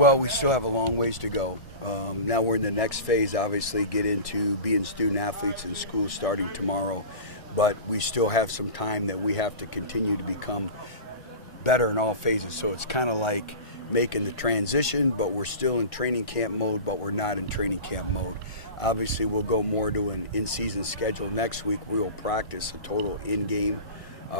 Well, we still have a long ways to go. Now we're in the next phase, obviously, get into being student athletes in school starting tomorrow. But we still have some time that we have to continue to become better in all phases. So it's kind of like making the transition, but we're still in training camp mode, but we're not in training camp mode. Obviously, we'll go more to an in-season schedule. Next week, we will practice a total in-game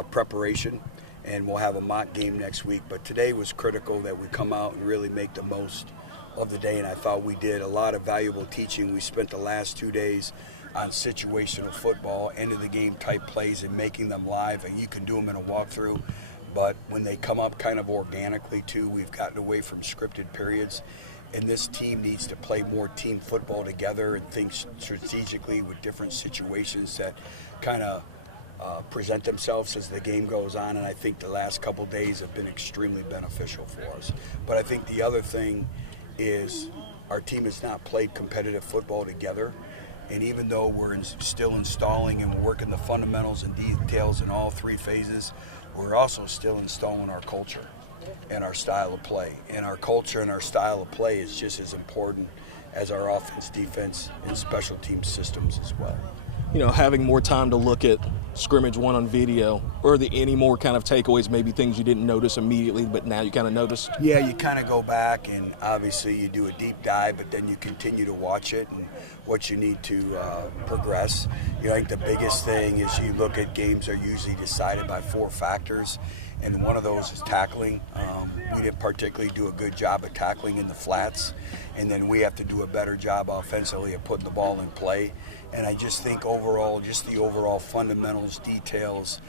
preparation, and we'll have a mock game next week. But today was critical that we come out and really make the most of the day, and I thought we did a lot of valuable teaching. We spent the last 2 days on situational football, end-of-the-game type plays, and making them live, and you can do them in a walkthrough. But when they come up kind of organically, too, we've gotten away from scripted periods. And this team needs to play more team football together and think strategically with different situations that kind of present themselves as the game goes on. And I think the last couple days have been extremely beneficial for us. But I think the other thing is our team has not played competitive football together. And even though we're still installing and we're working the fundamentals and details in all three phases, we're also still installing our culture and our style of play. And our culture and our style of play is just as important as our offense, defense, and special team systems as well. You know, having more time to look at scrimmage one on video, or any more kind of takeaways, maybe things you didn't notice immediately, but now you kind of noticed? Yeah, you kind of go back and obviously you do a deep dive, but then you continue to watch it and what you need to progress. You know, I think the biggest thing is you look at games are usually decided by 4 factors, and one of those is tackling. We didn't particularly do a good job of tackling in the flats, and then we have to do a better job offensively of putting the ball in play. And I just think overall, just the overall fundamentals, details,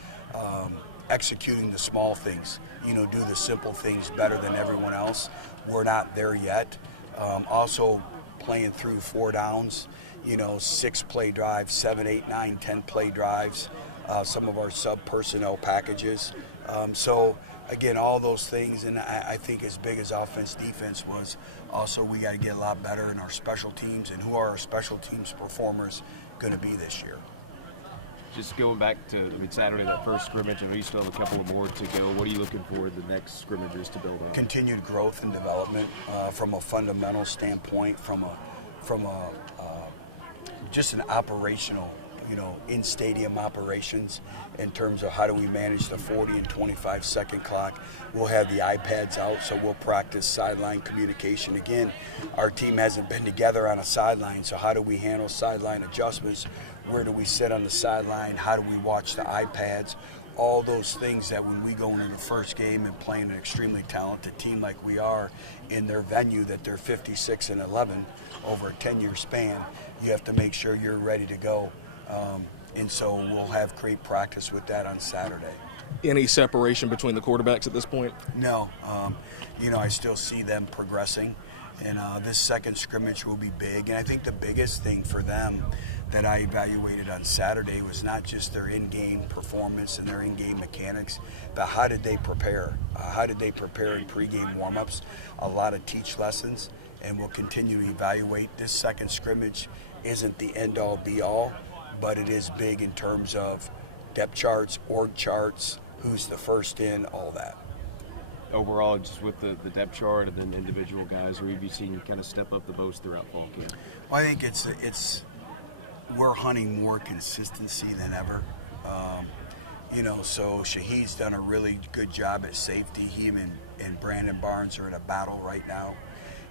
executing the small things, you know, do the simple things better than everyone else. We're not there yet. Also playing through 4 downs, you know, 6-play drives, 7, 8, 9, 10-play drives, some of our sub-personnel packages. So, again, all those things, and I think as big as offense, defense was, also we got to get a lot better in our special teams, and who are our special teams performers going to be this year. Just going back to Saturday, that first scrimmage, and we still have a couple more to go. What are you looking for the next scrimmages to build on? Continued growth and development from a fundamental standpoint, from a just an operational, you know, in stadium operations in terms of how do we manage the 40 and 25 second clock. We'll have the iPads out, so we'll practice sideline communication. Again, our team hasn't been together on a sideline, so how do we handle sideline adjustments? Where do we sit on the sideline? How do we watch the iPads? All those things that when we go into the first game and playing an extremely talented team like we are in their venue, that they're 56-11 over a 10-year span, you have to make sure you're ready to go. And so we'll have great practice with that on Saturday. Any separation between the quarterbacks at this point? No. You know, I still see them progressing. And this second scrimmage will be big. And I think the biggest thing for them that I evaluated on Saturday was not just their in-game performance and their in-game mechanics, but how did they prepare? How did they prepare in pregame warm-ups? A lot of teach lessons, and we'll continue to evaluate. This second scrimmage isn't the end-all, be-all, but it is big in terms of depth charts, org charts, who's the first in, all that. Overall, just with the depth chart and then individual guys, where have you seen you kind of step up the most throughout fall camp? Well, I think it's we're hunting more consistency than ever. You know, so Shahid's done a really good job at safety. He and Brandon Barnes are in a battle right now.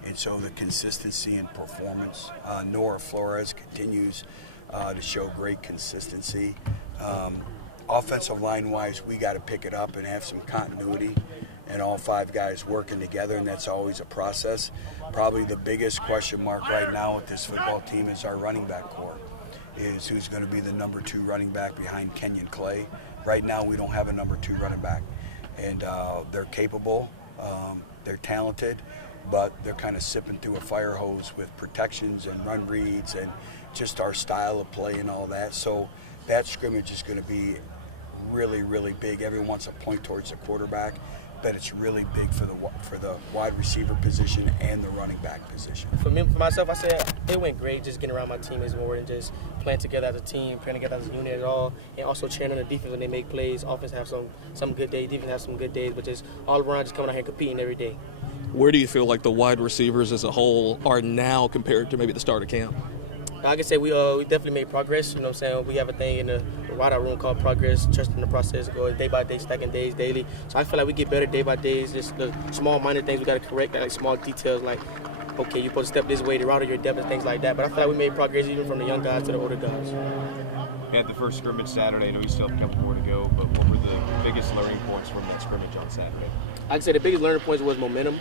And so the consistency in performance. Nora Flores continues to show great consistency. Offensive line-wise, we got to pick it up and have some continuity and all 5 guys working together, and that's always a process. Probably the biggest question mark right now with this football team is our running back core, is who's going to be the number 2 running back behind Kenyon Clay. Right now we don't have a number 2 running back, and they're capable, they're talented, but they're kind of sipping through a fire hose with protections and run reads and just our style of play and all that. So that scrimmage is going to be really, really big. Everyone wants to point towards the quarterback, but it's really big for the wide receiver position and the running back position. For myself, I said it went great. Just getting around my teammates more than just playing together as a team, playing together as a unit at all, and also cheering on the defense when they make plays. Offense have some good days, defense have some good days, but just all around just coming out here competing every day. Where do you feel like the wide receivers as a whole are now compared to maybe the start of camp? Like I said, we definitely made progress. You know what I'm saying? We have a thing in the wide-out room called progress, trusting the process, going day by day, stacking days daily. So I feel like we get better day by day. It's just the small, minor things we got to correct, like small details like, okay, you're supposed to step this way, the route of your depth, and things like that. But I feel like we made progress even from the young guys to the older guys. You had the first scrimmage Saturday. I know you still have a couple more to go, but what were the biggest learning points from that scrimmage on Saturday? I'd say the biggest learning points was momentum.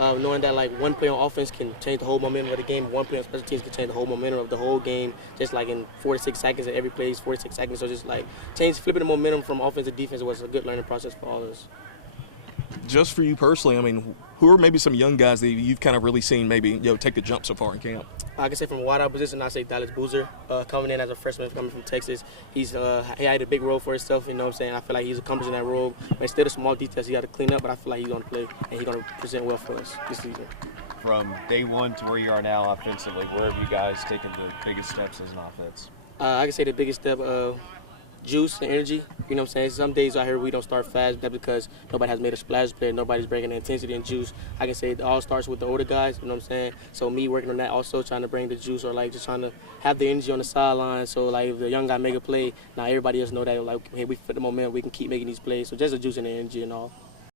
Knowing that like one play on offense can change the whole momentum of the game, one play on special teams can change the whole momentum of the whole game, just like in 4 to 6 seconds, and every play is 4 to 6 seconds. So just like flipping the momentum from offense to defense was a good learning process for all of us. Just for you personally, I mean, who are maybe some young guys that you've kind of really seen maybe take the jump so far in camp? I can say from a wide-out position, I say Dallas Boozer, coming in as a freshman, coming from Texas. He had a big role for himself, you know what I'm saying? I feel like he's accomplishing that role. But still the small details he got to clean up, but I feel like he's going to play and he's going to present well for us this season. From day one to where you are now offensively, where have you guys taken the biggest steps as an offense? I can say the biggest step, juice and energy. You know what I'm saying? Some days out here we don't start fast. That's because nobody has made a splash play. Nobody's bringing the intensity and juice. I can say it all starts with the older guys. You know what I'm saying? So me working on that also, trying to bring the juice or like just trying to have the energy on the sideline. So like if the young guy make a play, now everybody else know that like hey, we fit the momentum, we can keep making these plays. So just the juice and the energy and all.